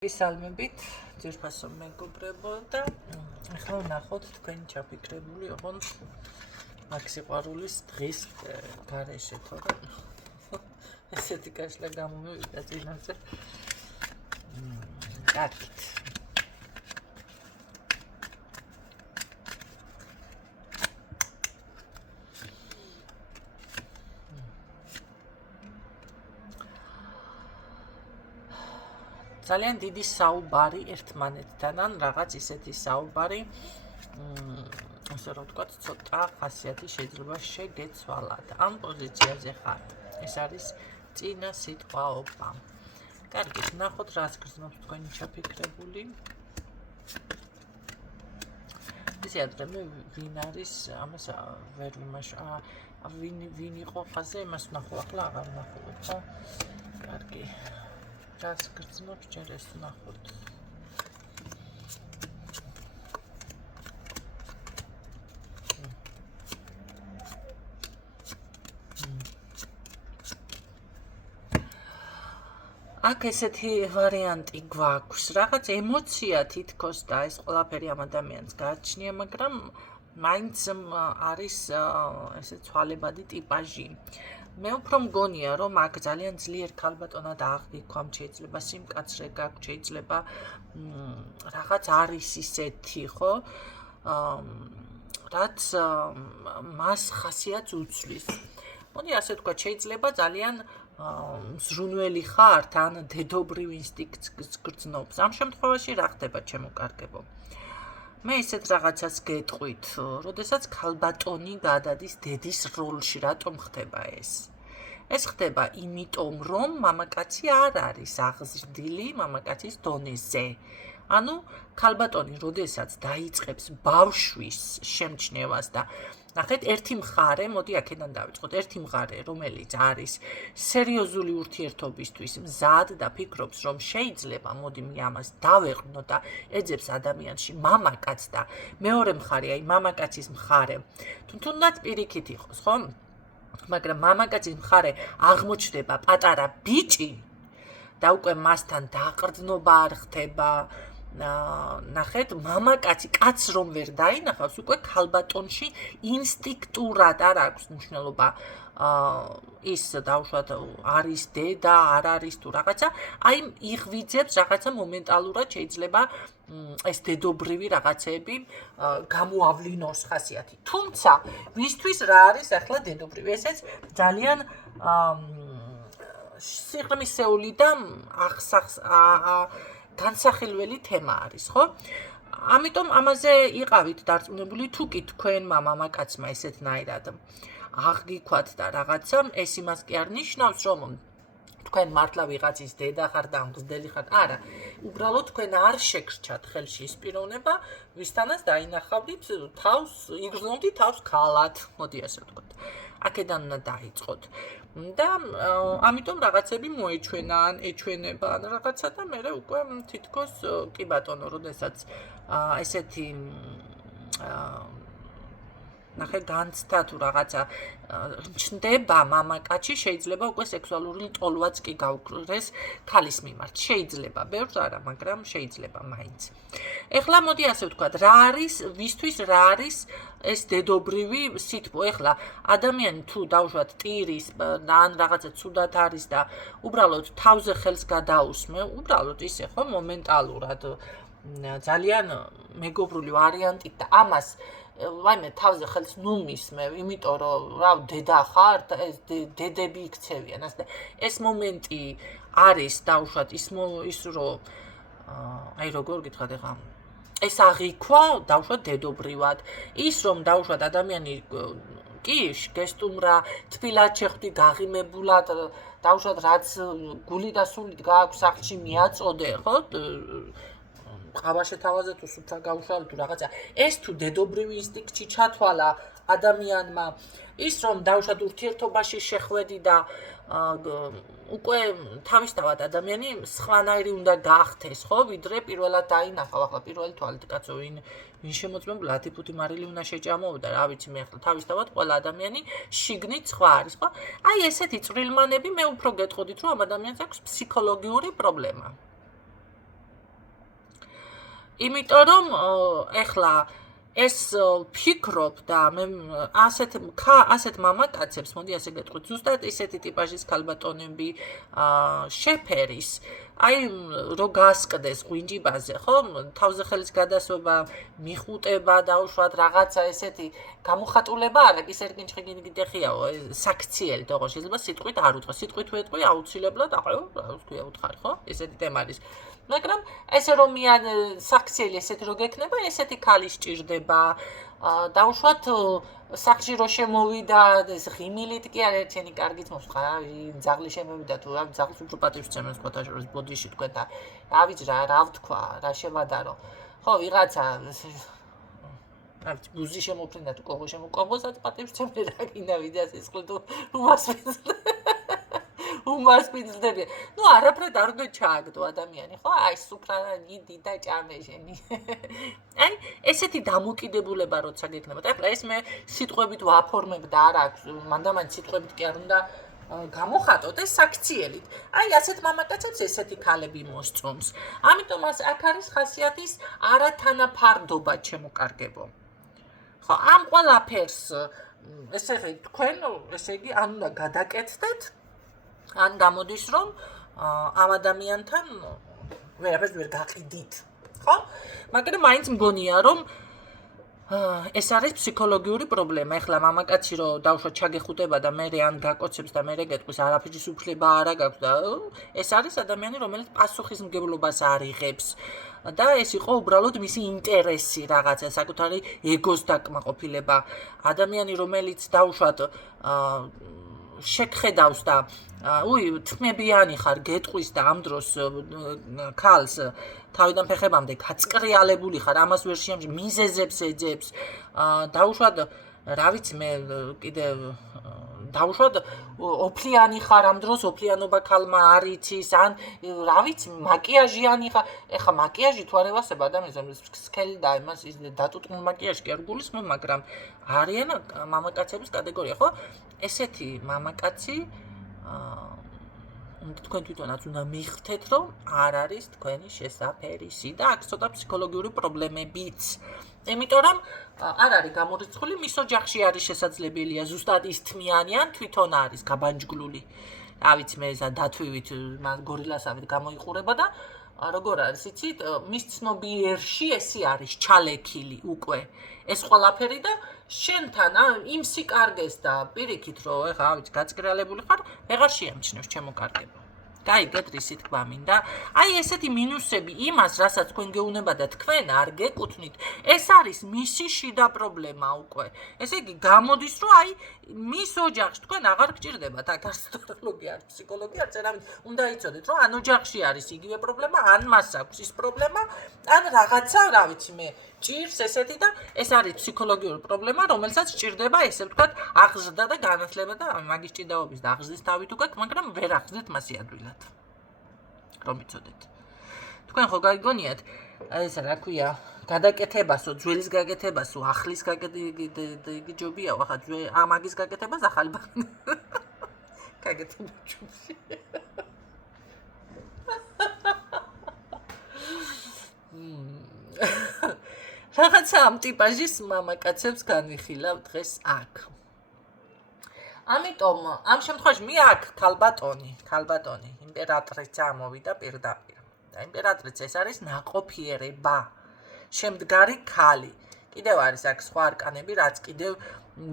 გისალმებით, ძირფასო მეგობრებო და ახლა ვნახოთ თქვენი ჩაფიქრებული ოღონდ მაგ სიყვარულის დღის გარეშე, თორემ ესეთი კაშლა გამომივიდა წინაზე. კარგით. ძალიან დიდი საუბარი ერთმანეთთან, ან რაღაც ისეთი საუბარი, ასე რომ ვთქვათ, ცოტა ხასიათი შეიძლება შეგეცვალათ. ამ პოზიციაზე ხართ. ეს არის წინა სიტყვაობა. კარგით, ნახოთ რას გრძნობს თქვენი ჩაფიქრებული. ისე ადრე ვინ არის, ამას ვერ ვიმაშა, ვინ იყო ხაზე, იმას ვნახო, ახლა აღარ ვნახულობ, ხო? კარგი. რას გრძნობს ჯერ ეს ვნახოთ. აქ ესეთი ვარიანტი გვაქვს, რაღაც ემოცია თითქოს და ეს ყველაფერი ამ ადამიანს გააჩნია, მაგრამ მაინც არის ესე ცვალებადი ტიპაჟი. მე უფრო მგონია, რომ აქ ძალიან ძლიერ ქალბატონად აღგიქვამ, შეიძლება სიმკაცრე გაქვთ, შეიძლება რაღაც არის ისეთი, ხო? რაც მას ხასიათს უცვლის. მოდი ასე ვთქვათ, შეიძლება ძალიან მზრუნველი ხართ, ან დედობრივ ინსტინქტს გრძნობს. ამ შემთხვევაში რა ხდება, ჩემო კარგებო? მე ისეთ რაღაცას გეტყვით, როდესაც ქალბატონი გადადის დედის როლში, რატომ ხდება ეს? ეს ხდება იმიტომ, რომ მამაკაცი არ არის აღზრდილი მამაკაცის დონეზე. ანუ ქალბატონი, როდესაც დაიწყებს ბავშვის შემჩნევას და ნახეთ, ერთი მხარე, მოდი აქედან დავიწყოთ, ერთი მხარე, რომელიც არის სერიოზული ურთიერთობისთვის მზად და ფიქრობს, რომ შეიძლება, მოდი მე ამას დავეყნო და ეძებს ადამიანში მამაკაც და მეორე მხარე, აი მამაკაცის მხარე, თუნდაც პირიქით იყოს, ხო? მაგრამ მამაკაცის მხარე აღმოჩნდება პატარა ბიჭი და უკვე მასთან დაყრდნობა არ ხდება. ნახეთ, მამაკაცი კაცს რომ ვერ დაინახავს, უკვე ქალბატონში ინსტინქტურად არ აქვს მნიშვნელობა ის დავუშვათ არის დედა, არ არის თუ რაღაცა, აი იღვიძებს რაღაცა მომენტალურად შეიძლება ეს დედობრივი რაღაცები გამოავლინოს ხასიათი. თუმცა, ვისთვის რა არის ახლა დედობრივი? ესეც ძალიან სიღრმისეული და განსახილველი თემა არის, ხო? ამიტომ ამაზე იყავით დარწმუნებული, თუ კი თქვენმა მამაკაცმა ესეთნაირად აღგიქვათ და რაღაცა, ეს იმას კი არ ნიშნავს, რომ თქვენ მართლა ვიღაცის დედა ხარ და მგზდელი ხარ. არა, უბრალოდ თქვენ არ შეგრჩათ ხელში ის პიროვნება, ვისთანაც დაინახავდით თავს, იგრძნობდით თავს ქალად, მოდი ასე ვთქვათ. აქედან უნდა დაიწყოთ. და ამიტომ რაღაცები მოეჩვენა, ან ეჩვენება, ან რაღაცა და მე უკვე თითქოს კი ბატონო, როდესაც ესეთი ნახე განცდა თუ რაღაცა ჩნდება მამაკაცში, შეიძლება უკვე სექსუალური ლტოლვაც კი გაუგრეს ქალის მიმართ. შეიძლება, ბევრს არა, მაგრამ შეიძლება მაინც. ეხლა მოდი ასე ვთქვათ, რა არის, ვისთვის რა არის ეს დედობრივი სითბო? ეხლა ადამიანი თუ დავუშვათ ტირის ან რაღაცა ცუდად არის და უბრალოდ თავზე ხელს გადაусმე, უბრალოდ ისე ხო მომენტალურად ძალიან მეგობრული ვარიანტით და ამას ვაიმე თავზე ხელს ნუ მისმე, იმიტომ რომ რა დედა ხარ, ეს დედები იქცევიან, ასე და ეს მომენტი არის დავუშვათ ის რომ აი როგორ გითხრათ ეხლა ეს აღიქვა დავუშვათ დედობრივად, ის რომ დავუშვათ ადამიანი კი გესტუმრა, თბილად შეხვდი გაღიმებულად, დავუშვათ რაც გული და სულით გააქვს სახლში მიაწოდე, ხო? ყავაშე თავაზე თუ სუფთა გაუშალე თუ რაღაცა, ეს თუ დედობრივი ინსტინქტი ჩათვალა ადამიანმა, ის რომ დავუშვათ ურთიერთობაში შეხვედი და უკვე თავისთავად ადამიანი სხვანაირი უნდა გახდეს, ხო? ვიდრე პირველად დაინახავ, ახლა პირველი თვალით კაცო ვინ შემოწმებულ ათიფუთი მარილი უნდა შეჭამო და რა ვიცი მე ახლა თავისთავად ყველა ადამიანი შიგნით სხვა არის, ხო? აი ესეთი წვრილმანები მე უფრო გეტყოდით, რომ ამ ადამიანს აქვს ფსიქოლოგიური პრობლემა. იმიტომ რომ ეხლა ეს ფიქრობ და მე ასეთ მამაკაცებს, მოდი ასე გეტყვით, ზუსტად ისეთი ტიპაჟის ქალბატონები შეფერის, აი რო გასკდეს ღვინჯიბაზე, ხო? თავზე ხელის გადასვება, მიხუტება და უშუალოდ რაღაცა ესეთი გამოხატულება არ აქვს, ერთ კინჩხი გიდეხიაო, საქციელი თქო, შეიძლება სიტყვით არ უთხრა, სიტყვით ვეტყვი აუცილებლად, აყო, რა ვთქვია, უთხარი, ხო? ესეთი თემა არის. მაგრამ ესე რომ მიან საქციელი ესეთი რო გექნება, ესეთი ქალი სჭირდება. დაუშვათ სახში რო შემოვიდა ეს ღიმილით კი არ ერთენი კარგით მოსხა, ძაღლი შემოვიდა თუ რა ძაღლს უფრო პატივს წემს ფოტოშორის ბოდიში თქვენ და რა ვიცი რა ვთქვა, რა შევადარო. ხო, ვიღაცა რა ვიცი ბუზი შემოფრინდა თუ კოღო შემოკოღოსაც პატივს წემს რა გინდა ვიდას ეს ყლტო უმასპინძლები. ნუ არაფრად არ უნდა ჩააგდო ადამიანი, ხო? აი სუფრანა ნიდი და ჭამეშენი. აი ესეთი დამოკიდებულება როცა გექნებათ. ეხლა ეს მე სიტყვებით ვაფორმებ და არ აქვს, მანდამან სიტყვებით კი არ უნდა გამოხატოთ ეს საქციელით. აი ასეთ მამაკაცებს ესეთი ქალები მოსწონს. ამიტომ აქ არის ხასიათის არათანაფარდობა ჩემოკარგებო. ხო, ამ ყველაფერს ესე თქვენ ესე იგი ან უნდა გადაკეთდეთ ან გამოდის რომ ამ ადამიანთან ვერაფერს ვერ გაყიდით, ხო? მაგრამ მაინც მგონია რომ ეს არის ფსიქოლოგიური პრობლემა. ეხლა მამაკაცი რო დავუშვათ ჩაგეხუტება და მე ან გაკოცებს და მე გეტყვის არაფრის უფლება არა გაქვს და ეს არის ადამიანი რომელიც პასუხისმგებლობას არ იღებს და ეს იყო უბრალოდ მისი ინტერესი რაღაცა საკუთარი ეგოს დაკმაყოფილება. ადამიანი რომელიც დავუშვათ შეგხედავს და თმებიანი ხარ გეტყვის და ამ დროს ქალს თავიდან ფეხებამდე გაწკრიალებული ხარ, ამას ვერ შეამჩნევ, მიზეზებს ეძებს, დაუშვათ რა ვიცი მე კიდე დაუშვათ ოფლიანი ხარ ამ დროს ოფლიანობა ქალმა არ იცის ან რა ვიცი მაკიაჟიანი ხარ. ეხა მაკიაჟი თუ არ ევასება ადამიანს სქელი და იმას დატუტყმულ მაკიაჟი კი არ გულისხმობ, მაგრამ არიან მამაკაცების კატეგორია, ხო? ესეთი მამაკაცი თქვენ თვითონაც უნდა მიხდეთ, რომ არ არის თქვენი შესაფერისი და აქ ცოტა ფსიქოლოგიური პრობლემებიც. იმიტომ რომ არ არის გამორიცხული, მის ოჯახში არის შესაძლებელია ზუსტად ის თმიანი ან თვითონ არის გაბანჯგლული. რა ვიცი მე ისა დათვივით გორილასავით გამოიყურება და როგორ არის იცით, მის ცნობიერში ესი არის ჩალექილი უკვე ეს ყველაფერი და შენთან იმ სიკარგეს და პირიქით რომ ეხა ავიც გაწკრიალებული ხარ, ვეღარ შეამჩნევს ჩემოკარგება. გაიგეთ რისი თქვა მინდა? აი ესეთი მინუსები იმას, რასაც თქვენ გეუნება და თქვენ არ გეკუთვნით, ეს არის მისი შიდა პრობლემა უკვე. ესე იგი გამოდის რომ აი მის ოჯახში თქვენ აღარ გჭირდებათ აქ ასტროლოგია, ფსიქოლოგია, წერამით. უნდა იცოდეთ რომ ან ოჯახში არის იგივე პრობლემა, ან მას აქვს ის პრობლემა, ან რაღაცა, რა ვიცი მე, ჭირს ესეთი და ეს არის ფსიქოლოგიური პრობლემა, რომელსაც ჭირდება ესე ვთქვათ, აღზრდა და განათლება და მაგის ჭიდაობის და აღზრდის თავით უკეთ, მაგრამ ვერ აღზრდეთ მას იადვილად. რომ იცოდეთ. თქვენ ხო გაიგონიათ, ეს რა ქვია, გადაკეთებასო, ძველის გაკეთებასო, ახლის გაკეთებასო, ახლა ამაგის გაკეთებას ახალი გაკეთება ჯობში. რაღაცა ამ ტიპაჟის მამაკაცებს განვიხილავ დღეს აქ. ამიტომ ამ შემთხვევაში მე აქ ქალბატონი, იმპერატრიცა ამოვიდა პირდაპირ. და იმპერატრიცა ეს არის ნაყოფიერება, შემდგარი ქალი. კიდევ არის აქ სხვა არკანები, რაც კიდევ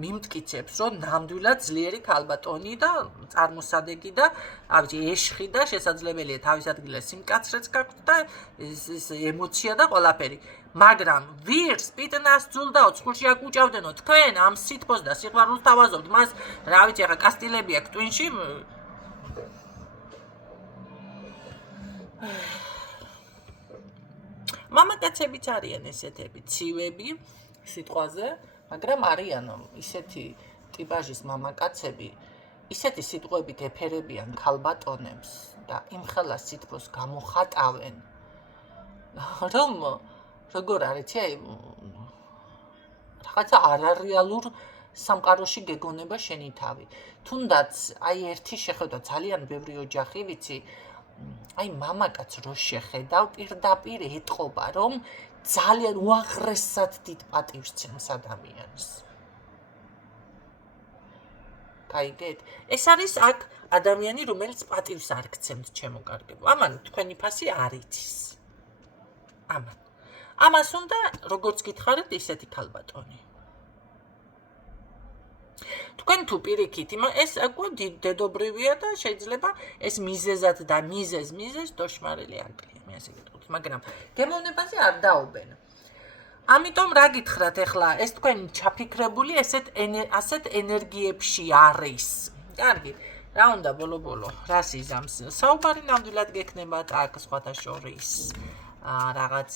მიმტკიცებს, რომ ნამდვილად ძლიერი ქალბატონი და წარმოსადეგი და ავიცი ეშხი და შესაძლებელია თავის ადგილას სიმკაცრეც გაქვთ და ეს ემოცია და ყველაფერი. მაგრამ ვირს პიტნას ძულდაო ცხურში აკუჭავდენო თქვენ ამ სითბოს და სიყვარულს თავაზობთ მას, რა ვიცი, ახლა კასტილები აქვს ტვინში. მამაკაცებიც არიან ესეთები, ცივები სიტყვაზე, მაგრამ არიან ისეთი ტიპაჟის მამაკაცები, ისეთი სიტყვებით ეფერებიან ქალბატონებს და იმხელა სითბოს გამოხატავენ, რომ როგორ არის, აი რაღაცა არარეალურ სამყაროში გეგონება შენი თავი. თუნდაც აი ერთი შეხედვა ძალიან ბევრი ოჯახი, ვიცი, აი მამაკაც რო შეხედავ პირდაპირ ეტყობა რომ ძალიან უაღრესად დიდ პატივს ცემს ადამიანს. გაიგეთ? ეს არის აქ ადამიანი რომელიც პატივს არ გცემთ ჩემო კარგებო. ამან თქვენი ფასი არ იცის. ამას უნდა როგორც გითხარით ისეთი ქალბატონი. თქვენ თუ პირიქით, ეს აკვა დედობრივია და შეიძლება ეს მიზეზად და მიზეზ დოშმარელი აკლია, მე ასე გეტყვით, მაგრამ გემოვნებაზე არ დაობენ. ამიტომ რა გითხრათ ახლა, ეს თქვენ ჩაფიქრებული ასეთ ენერგიებში არის. კარგი, რა უნდა ბოლო-ბოლო, რას იზამს? საუბარი ნამდვილად გექნებათ აქ სხვათა შორის. რაღაც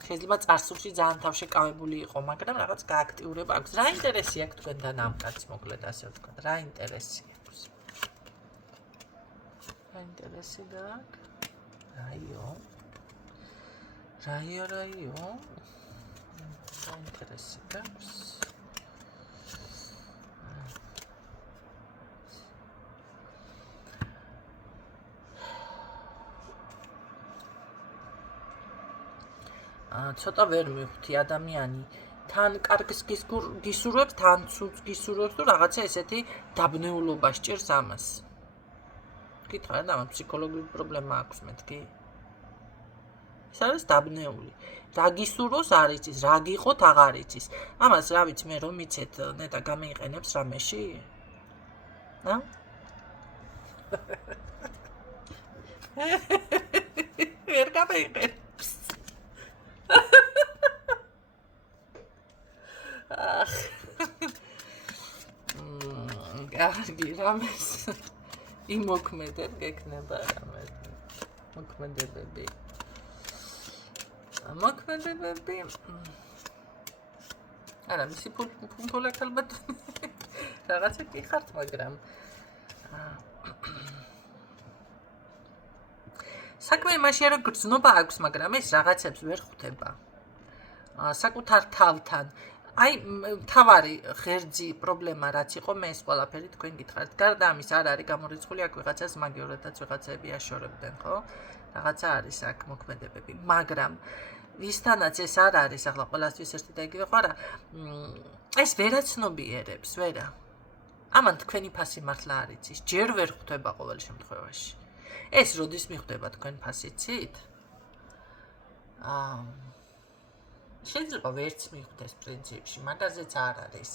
შეიძლება წარსულში ძალიან თავშეკავებული იყო, მაგრამ რაღაც გააქტიურება აქვს. რა ინტერესი აქვს თქვენთან ამ კაცს, მოკლედ ასე ვთქვათ, რა ინტერესი აქვს? რა ინტერესი გააქვს? რაიო? რა ინტერესი გაქვს? ცოტა ვერ მივხვდი ადამიანი თან კარგს გისურვებს, თან ცუდს გისურვებს თუ რაღაცა ესეთი დაბნეულობა სჭირს ამას. გითხრათ, ამას ფსიქოლოგიური პრობლემა აქვს მეთქი. ეს არის დაბნეული. რა გისურვოს არ იცის, რა გიყოთ აღარ იცის. ამას რა ვიცი მე რომ იცეთ, ნეტა გამეიყენებს რამეში? ვერ გამეიყენებს. კარგი, რამეს იმოქმედებ გექნება რამეს. მოქმედებები. არა, მისი ფუნქცია ქალბატონი. რაღაცა კი ხართ, მაგრამ საქმე იმაშია, რომ გრძნობა აქვს, მაგრამ ეს რაღაცებს ვერ ხვდება. საკუთარ თავთან. აი, თავარი ღერძი პრობლემა რაც იყო, მე ეს ყველაფერი თქვენ გითხარით. გარდა ამის არ არის გამორიცხული აქ ვიღაცას მაგიორადაც ვიღაცები აშორებდნენ, ხო? რაღაცა არის აქ მოქმედებები, მაგრამ ვისთანაც ეს არ არის, ახლა ყველასთვის ერთი და იგივე ხო არა? ეს ვერაცნობიერებს, ვერა. ამან თქვენი ფასი მართლა არ იცის, ჯერ ვერ ხვდება ყოველ შემთხვევაში. ეს როდის მიხვდება თქვენ ფასიცით? შეიძლება ვერც მიხვდეს პრინციპში, მაგაზეც არ არის.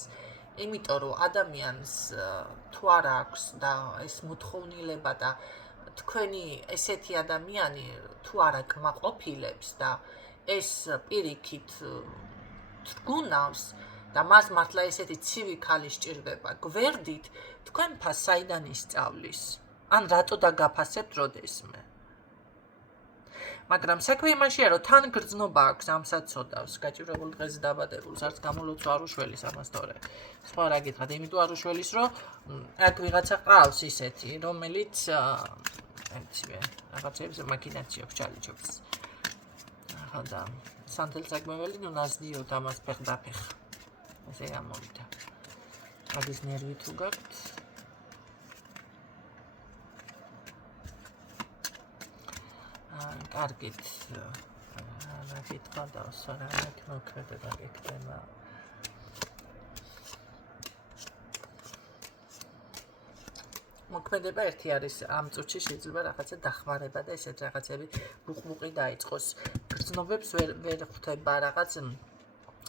იმიტომ რომ ადამიანს თუ არ აქვს და ეს მოთხოვნილება და თქვენი ესეთი ადამიანი თუ არა კმაყოფილებს და ეს პირიქით თგუნავს და მას მართლა ესეთი ცივი ქალი სჭირდება, გვერდით თქვენ ფასს საიდან ისწავლის? ან რატო დაგაფასებთ როდესმე? მაგრამ საქმე იმაშია, რომ თან გრძნობა აქვს ამ საწოდავს, გაჭირებულ დღეს დაბადებულს, არც გამოლოცვა არ უშველის ამას თორე. სხვა რა გითხრათ, იმიტომ არ უშველის, რომ აქ ვიღაცა ყავს ისეთი, რომელიც რაღაცებს მაკინაციებს ჩალიჩობს. ახლა და სანთელსაგმეველი ნუ ნაზდიოთ ამას ფეხდაფეხ. ესე გამოვიდა. მაგის ნერვი თუ გაქვთ? კარგით. რა გითხრა და რა მოქმედება გექნება. მოქმედება ერთი არის ამ წუთში შეიძლება რაღაცა დახმარება და ესეთ რაღაცები ბუყბუყი დაიწყოს. გრძნობებს ვერ ხვდება რაღაც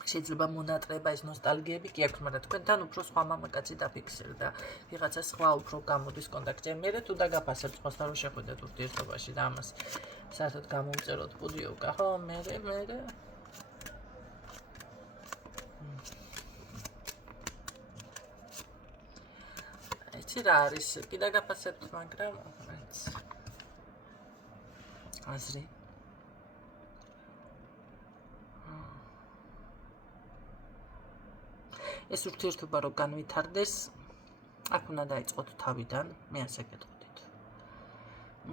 შეიძლება მონატრება ეს ნოსტალგიები კი აქვს, მაგრამ თქვენთან უფრო სხვა მამაკაცი დაფიქსირდა. ვიღაცა სხვა უფრო გამოდის კონტაქტზე. მე თუ დაგაფასებ სხვასთან რომ შეხვედეთ ურთიერთობაში და ამას საერთოდ გამომწეროთ პუდიოკა, ხო? მე რა არის? კი დაგაფასებთ, მაგრამ აზრი ეს ურთიერთობა რო განვითარდეს, აქ უნდა დაიწყოთ თავიდან, მე ასე გეტყვით.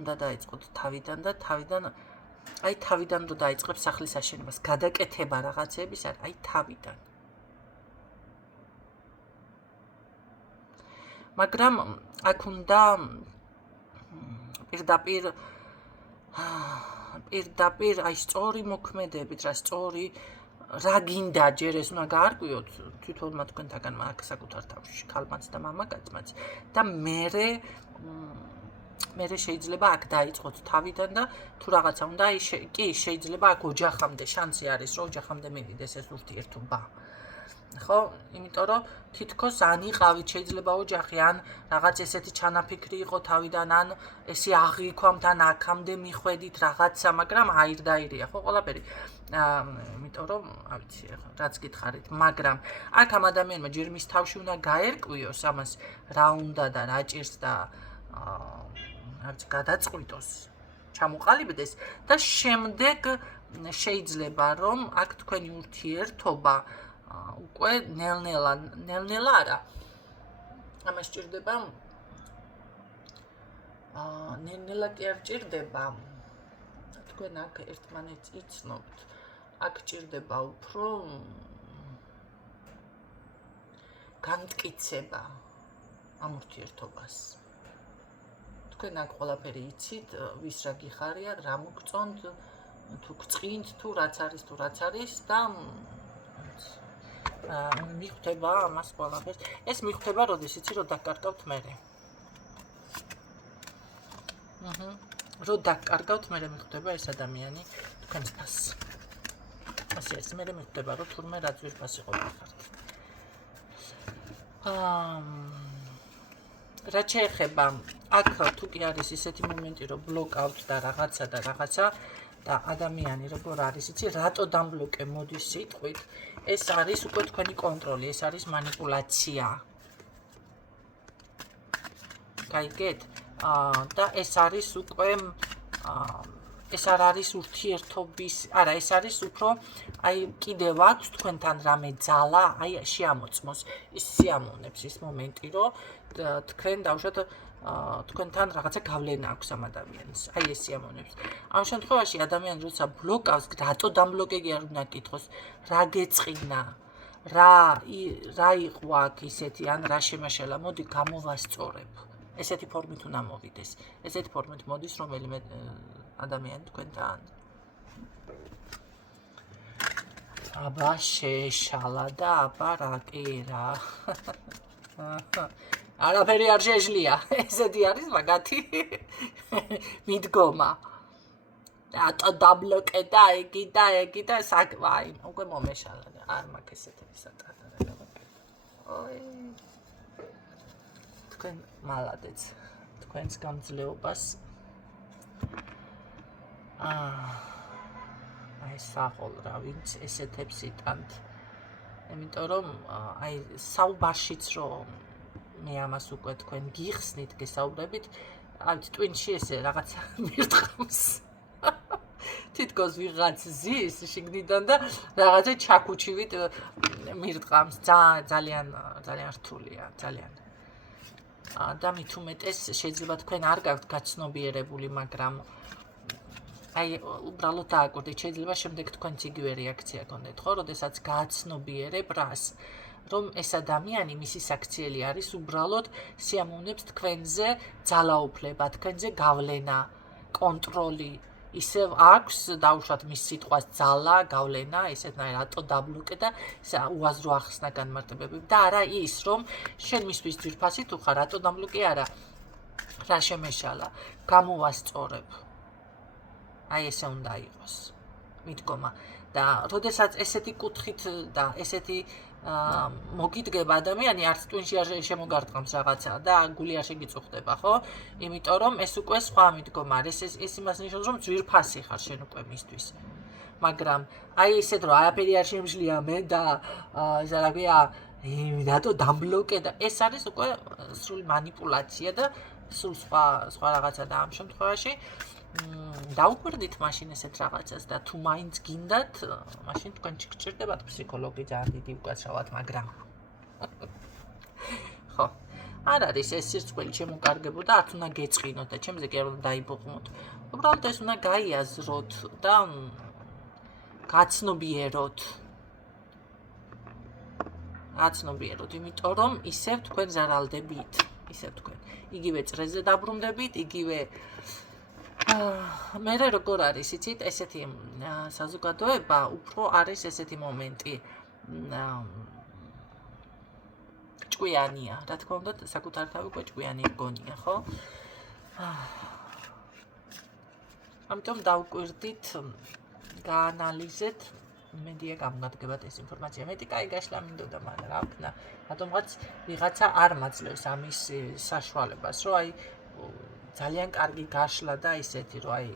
უნდა დაიწყოთ თავიდან და თავიდან რო დაიწყებს სახლის აშენებას, გადაკეთება რაღაცების აი თავიდან. მაგრამ აქ უნდა პირდაპირ პირდაპირ აი სწორი მოქმედებით, რა სწორი რა გინდა ჯერ ეს უნდა გაარკვიოთ თვითონმა თქვენთაგან მაგ საკუთარ თავში, ქალმაც და მამაკაცმაც და მე შეიძლება აქ დაიწყოთ თავიდან და თუ რაღაცა უნდა კი შეიძლება აქ ოჯახამდე შანსი არის რომ ოჯახამდე მივიდეს ეს ურთიერთობა. ხო, იმიტომ რომ თითქოს ან იყავით შეიძლება ოჯახი ან რაღაც ესეთი ჩანაფიქრი იყო თავიდან ან ესე აღიქვამთ ან აქამდე მიხვედით რაღაცა, მაგრამ აირდაირია ხო ყველაფერი. იმიტომ რომ არ ვიცი რაც გითხარით, მაგრამ აქ ამ ადამიანმა ჯერ მის თავში უნდა გაერკვიოს ამას რა უნდა და რა ჭირს და არც გადაწყვიტოს, ჩამოყალიბდეს და შემდეგ შეიძლება რომ აქ თქვენი ურთიერთობა უკვე ნელ-ნელა არა. ამას ჭირდება ნელ-ნელა კი არ ჭირდება. თქვენ აქ ერთმანეთს იცნობთ. აქ ჭირდება უფრო განმტკიცება ამ ურთიერთობას. თქვენ აქ ყველაფერი იცით, ვის რა გიხარიათ, რა მოგწონთ, თუ გწყინთ, თუ რაც არის და მიხვდება ამას ყველაფერს. ეს მიხვდება, როდის იცი, რომ დაკარგავთ მერე. რომ დაკარგავთ მერე მიხვდება ეს ადამიანი თქვენს ფასს. ასე არის, მერე მიხვდება, რომ თურმე რა ძვირფასი ყოფილიყართ. რაც შეეხება აქ თუ კი არის ისეთი მომენტი, რომ ბლოკავთ და რაღაცა და ადამიანი როგორ არის, იცი, რატო დამბლოკე მოდის სიტყვით, ეს არის უკვე თქვენი კონტროლი, ეს არის манипуляция. გაიგეთ? და ეს არის უკვე ეს არ არის ურთიერთობის, არა, ეს არის უფრო აი კიდევ აქვს თქვენთან რამე ძალა, აი შეამოწმოს ის სიამოვნებს ის მომენტი, რომ თქვენ დავუშვათ თქვენთან რაღაცა გავლენა აქვს ამ ადამიანს. აი ეს სიამოვნებს. ამ შემთხვევაში ადამიანი როცა ბლოკავს, რატო დამბლოკე კი არ უნდა გითხოს, რა გეწყინა, რა იყო აქ ისეთი ან რა შემაშალა, მოდი გამოვასწორებ. ესეთი ფორმით უნდა მოვიდეს. ესეთი ფორმით მოდის რომელიმე ადამიანი თქვენთან. აბა შეშალა და აბა რა კი რა. არაფერი არ შეეძლია. ესეთი არის მაგათი მიდგომა. რატო დაბლოკე და იგი და საკვაი. უკვე მომეშალა. არ მაქვს ესეთები სატარდა. ой. თქვენ მალადეც. თქვენს გამძლეობას აი საღოლ რა ვინც ესეთებს იტანთ. იმიტომ რომ აი საუბარშიც რომ მე ამას უკვე თქვენ გიხსნით, გესაუბრებით, აი ტვინში ესე რაღაცა მირტყავს. თითქოს ვიღაც ზის შიგნიდან და რაღაცა ჩაკუჩივით მირტყავს. ძალიან რთულია, ძალიან. და მით უმეტეს შეიძლება თქვენ არ გაქვთ გაცნობიერებული, მაგრამ აი უბრალოდ დააკვირდით, შეიძლება შემდეგ თქვენც იგივე რეაქცია გქონდეთ, ხო, როდესაც გააცნობიერებ რას, რომ ეს ადამიანი მისი საქციელი არის უბრალოდ სიამოვნებს თქვენზე ძალაუფლება, თქვენზე გავლენა, კონტროლი. ისევ აქვს დაუშვათ მის სიტყვას ძალა, გავლენა, ესეთნაირად რატო დაბლოკე და უაზრო ახსნა განმარტებები და არა ის, რომ შენ მისთვის ძვირფასი თუ ხარ, რატო დაბლოკე არა. რა შემეშალა, გამოვასწორებ. აი ესე უნდა იყოს. მიდგომა და როდესაც ესეთი კუთხით და ესეთი მოგიდგება ადამიანი არც ტვინში არ შემოგარტყამს რაღაცა და გული არ შეგიწუხდება, ხო? იმიტომ რომ ეს უკვე სხვა მიდგომა არის. ეს იმას ნიშნავს, რომ ძვირფასი ხარ შენ უკვე მისთვის. მაგრამ აი ესეთ რომ არაფერი არ შემიძლია მე და ისა რა ქვია, რატო დამბლოკე და ეს არის უკვე სრული манипуляция და სულ სხვა რაღაცა და ამ შემთხვევაში დაუკვირდით მაშინ ესეთ რაღაცას და თუ მაინც გინდათ, მაშინ თქვენ გჭირდებათ ფსიქოლოგი ძალიან დიდი უკაცრავად, მაგრამ ხო, არ არის ეს სირცხვილი შემოკარგებო და არც უნდა გეწყინოთ და ჩემზე კი არ უნდა დაიბოყმოთ. უბრალოდ ეს უნდა გაიაზროთ და გაცნობიეროთ. იმიტომ რომ ისევ თქვენ ზარალდებით, ისევ თქვენ. იგივე წრეზე დაბრუნდებით, იგივე მე როგორ არის, იცით, ესეთი საზოგადოება უფრო არის ესეთი მომენტი ჭკვიანია, რა თქმა უნდა, საკუთარ თავი უკვე ჭკვიანი გონია, ხო? ამიტომ დავკვირდით, გაანალიზეთ, მედია გამგადგებათ ეს ინფორმაცია. მეტი კაი გაშლა მინდოდა, მაგრამ რა ვქნა, რატომღაც ვიღაცა არ მაძლევს ამის საშუალებას, რომ აი ძალიან კარგი გაშლა და ისეთი, რომ აი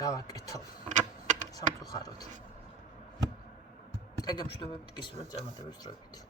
გავაკეთო სამწუხაროდ. ეგ მშვიდობებით გისურვებთ წარმატებებს დროებით.